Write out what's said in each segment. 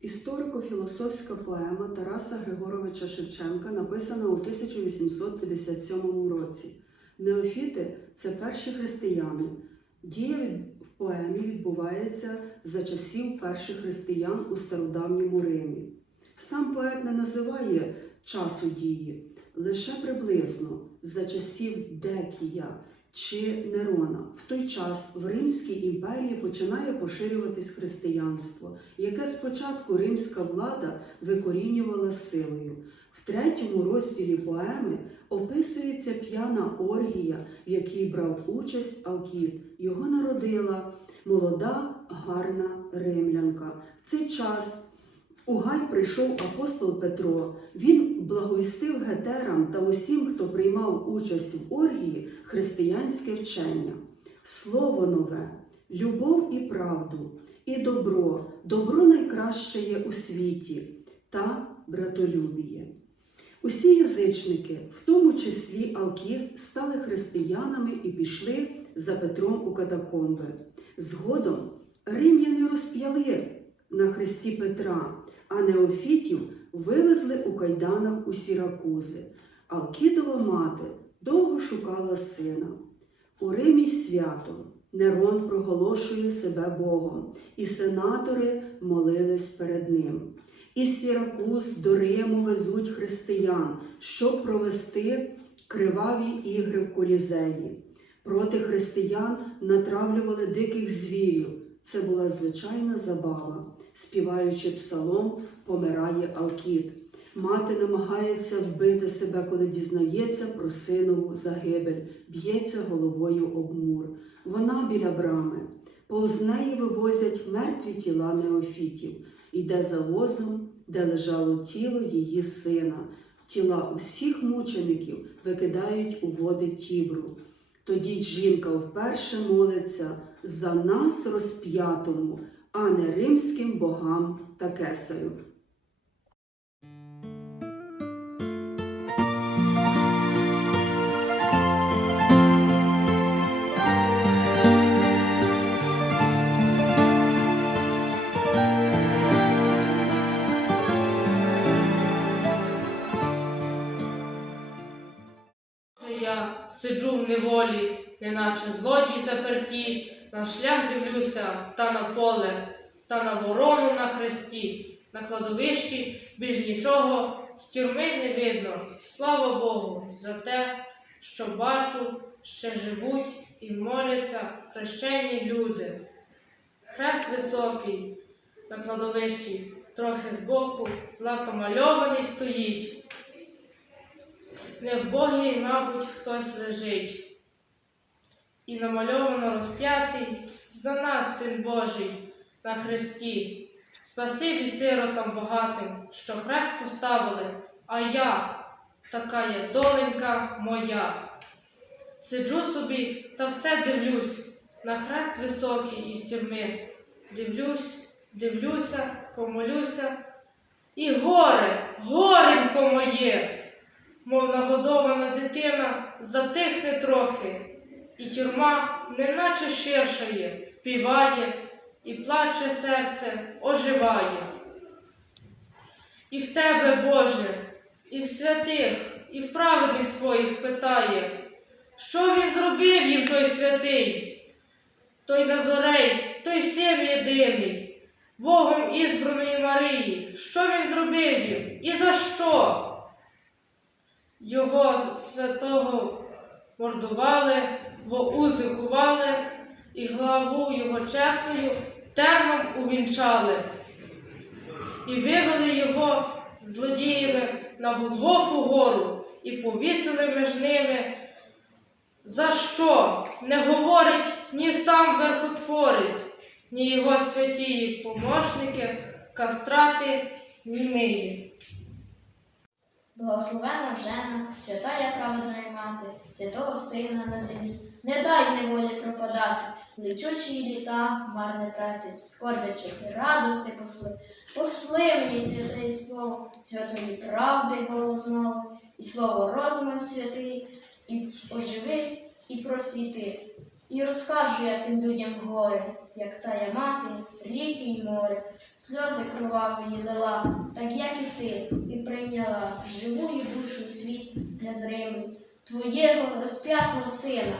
Історико-філософська поема Тараса Григоровича Шевченка написана у 1857 році. Неофіти це перші християни. Дія в поемі відбувається за часів перших християн у стародавньому Римі. Сам поет не називає часу дії, лише приблизно за часів Декія чи Нерона. В той час в Римській імперії починає поширюватись християнство, яке спочатку римська влада викорінювала силою. В третьому розділі поеми описується п'яна оргія, в якій брав участь Алкіт. Його народила молода, гарна римлянка. В цей час у Гай прийшов апостол Петро. Він благовістив гетерам та усім, хто приймав участь в оргії, християнське вчення. Слово нове, любов і правду, і добро, добро найкраще є у світі та братолюбіє. Усі язичники, в тому числі Алкіт, стали християнами і пішли за Петром у катакомби. Згодом римляни розп'яли на хресті Петра, а неофітів вивезли у кайданах у Сіракузи. Алкідова мати довго шукала сина. У Римі свято Нерон проголошує себе Богом, і сенатори молились перед ним. Із Сіракуз до Риму везуть християн, щоб провести криваві ігри в колізеї. Проти християн натравлювали диких звірів. Це була звичайна забава. Співаючи псалом, помирає Алкіт. Мати намагається вбити себе, коли дізнається про синову загибель, б'ється головою об мур. Вона біля брами. Повз неї вивозять мертві тіла неофітів. Іде за возом, де лежало тіло її сина. Тіла усіх мучеників викидають у води тібру. Тоді жінка вперше молиться за нас розп'ятому, а не римським богам та кесарю. Сиджу в неволі, неначе злодій заперті, на шлях дивлюся, та на поле, та на ворону на хресті, на кладовищі більш нічого з тюрми не видно. Слава Богу, за те, що бачу, ще живуть і моляться хрещені люди. Хрест високий на кладовищі, трохи збоку, злато мальований стоїть. Невбогий, мабуть, хтось лежить. І намальовано розп'ятий за нас, син Божий, на хресті. Спасибі сиротам багатим, що хрест поставили, а я, така є доленька моя. Сиджу собі та все дивлюсь на хрест високий із тюрми. Дивлюсь, дивлюся, помолюся. І горе, горенько моє! мов нагодована дитина, затихне трохи, і тюрма неначе ширшає, співає, і плаче серце, оживає. І в тебе, Боже, і в святих, і в праведних твоїх питає, що він зробив їм той святий, той Назорей, той син єдиний, Богом ізбраної Марії, що він зробив їм і за що? Його святого мордували, воузи кували, і главу його чесною терном увінчали, і вивели його злодіями на Голгофу гору і повісили між ними. За що не говорить ні сам верхотворець, ні його святі помощники, кастрати, німиї. Благословена в женах, святая праведної мати, святого Сина на землі, не дай неволі пропадати, лечучі літа марне тратить, скорбячих і радости посли. Посли мені святе слово, святої правди голосного, і слово розумом святий, і оживи, і просвіти. І розкажу я тим людям горе, як тая мати, ріки й море, сльози кровавої лила, так як і ти, і прийняла живую душу в світ незримий, твоєго розп'ятого сина.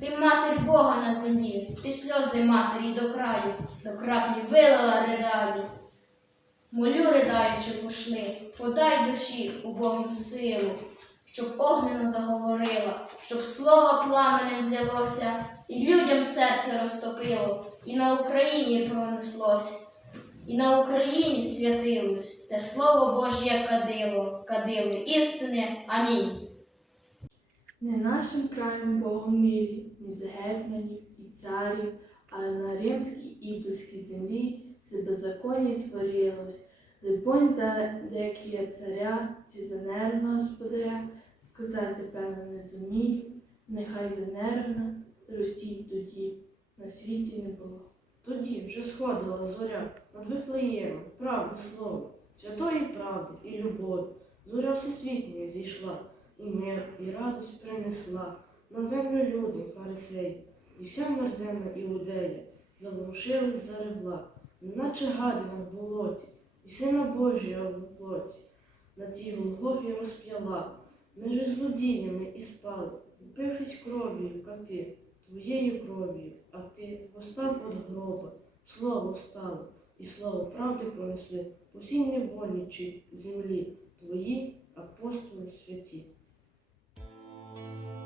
Ти матір Бога на землі, ти сльози матері до краю, до краплі вилила ридалі. Молю, riдаючи пошли, подай душі убогим силу, щоб огнено заговорила, щоб слово пламенем взялося, і людям серце розтопило, і на Україні пронеслось, і на Україні святилось, те слово Божє кадило, кадило істини. Амінь. Не нашим краєм Богом милі, ні з гетьманів і царів, але на римській ідольській землі це беззаконні творилось. Либонь де деякі царя чи занервного господаря, сказати певно не зумію, нехай занервна ростіть тоді, на світі не було. Тоді вже сходила зоря над Вифлеємом, правди слово, святої правди і любові. Зоря всесвітньою зійшла, і мир, і радость принесла на землю людям фарисеї, і вся мерзенна іудея заворушили заревла, неначе гадина в болоті, і сина Божого в плоті. На тій Голгофі розп'яла, межі злодіями і спали, впившись кров'ю, кати, твоєю кров'ю, а ти постав від гроба, слово встало, і слово правди пронесли по всій невольничій землі, твої апостоли святі. Thank you.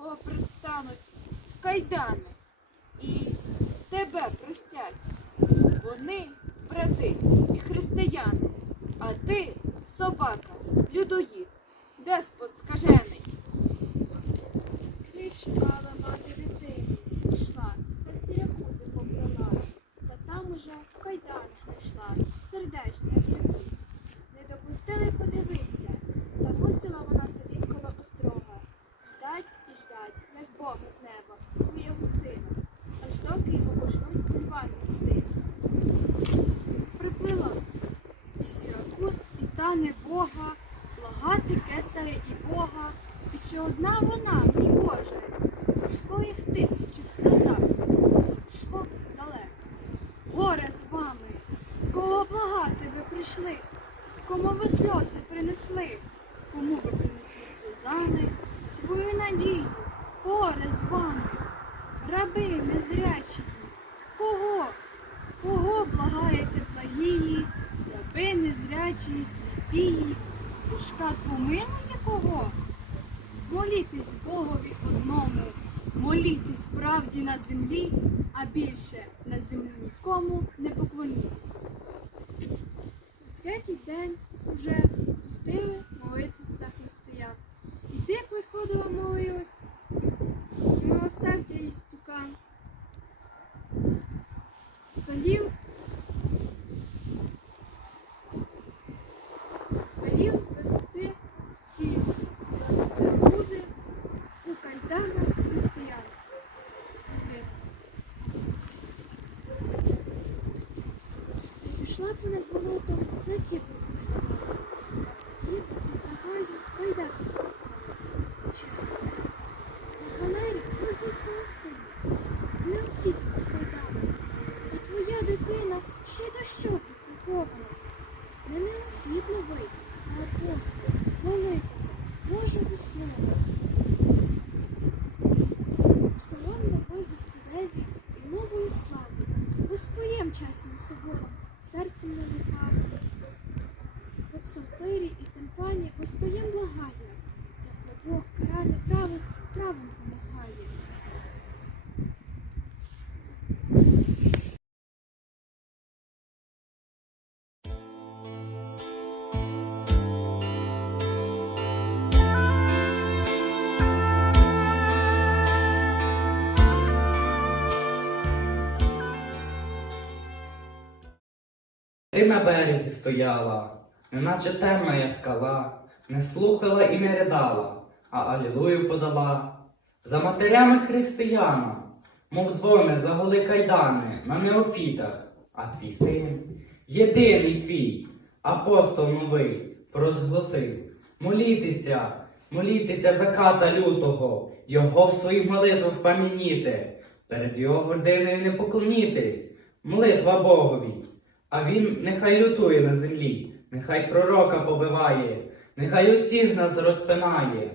Смертного предстануть в кайдани і тебе простять. Вони брати і християни, а ти собака, людоїд, деспот скажений. Скрізь шукала мати дитину, йшла, та в сірякузи поплила, та там уже в кайданах знайшла, сердечно як тобі. Не допустили подивитися, та мусила вона сидіть коло острога, ждать і ждать, як Бога з неба, свого сина, аж доки його нести. Приплила і сіракус, і тане Бога, благати кесаря і Бога. І чи одна вона, благаєте благії, раби незрячі, сліпії, так помилує кого? Молітесь Богові одному, молітесь правді на землі, а більше на землю нікому не поклонітесь. Третій день вже пустили молитись за Христи. приходила, молилась, і милосердя їй стукан. Звелів, звелів вести собором, серцем не лукавим. В псалтирі Ти на березі стояла, неначе темна я скала, не слухала і не ридала, а алілую подала. За матерями християна, мов дзвони за голи кайдани на неофітах, а твій син, єдиний твій, апостол новий, прозгласив. Молітеся, молітеся за ката лютого, його в своїх молитвах пам'яніте, перед його гординою не поклонітесь, молитва Богові. А він нехай лютує на землі, нехай пророка побиває, нехай усіх нас розпинає.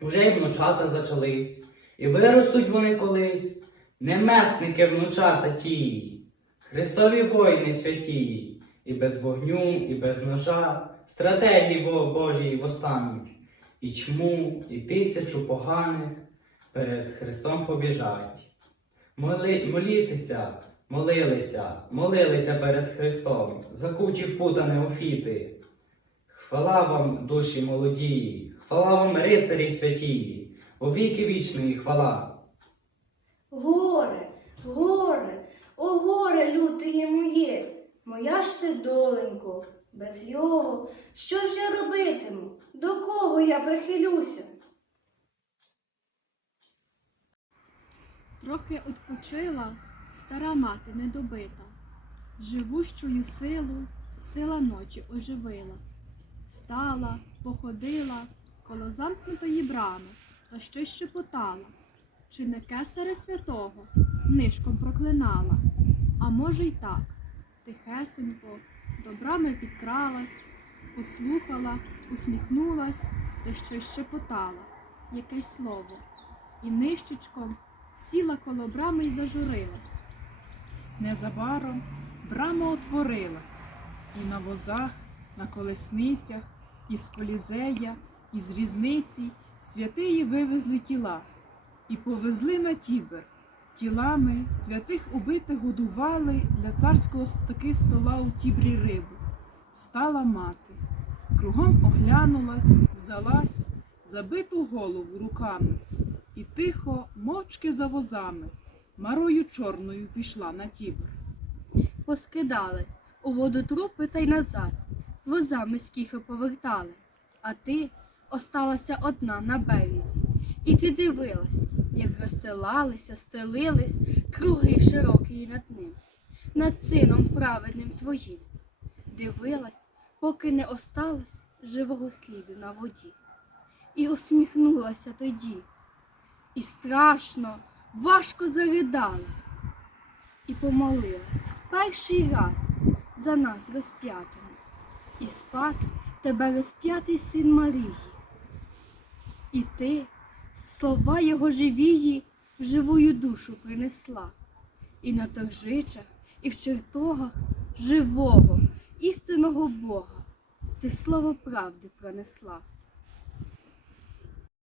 Уже й внучата зачались, і виростуть вони колись, не месники внучата тії, Христові воїни святії, і без вогню, і без ножа, стратегії Божій востануть, і тьму, і тисячу поганих перед Христом побіжать. Моли, молітеся, молилися, молилися перед Христом, закуті в пута неофіти. Хвала вам, душі молодії, хвала вам, рицарі святії, у віки вічної хвала. Горе, горе, о горе лютеє моє, моя ж ти доленько, без його, що ж я робитиму, до кого я прихилюся? Трохи відпочила стара мати недобита, живущою силу сила ночі оживила. Встала, походила коло замкнутої брами та щось шепотала, чи не кесаря святого? Нишком проклинала, а може й так, тихесенько до брами підкралась, послухала, усміхнулась та щось шепотала, якесь слово, і нищечком сіла коло брами й зажурилась. Незабаром брама отворилась, і на возах, на колесницях, із колізея, із різниці святиї вивезли тіла і повезли на Тібер. Тілами святих убитих годували для царського таки стола у тібрі рибу. Встала мати, кругом оглянулась, взялась, забиту голову руками, і тихо, мовчки за возами, марою чорною пішла на Тібр. Поскидали у воду трупи та й назад, з возами скіфи повертали, а ти осталася одна на березі, і ти дивилась, як розстилалися, стелились круги широкі над ним, над сином праведним твоїм. Дивилась, поки не осталось живого сліду на воді. І усміхнулася тоді, і страшно, важко заридала і помолилась в перший раз за нас розп'ятому, і спас тебе розп'ятий син Марії. І ти слова його живії в живую душу принесла, і на торжичах, і в чертогах живого, істинного Бога ти слово правди пронесла.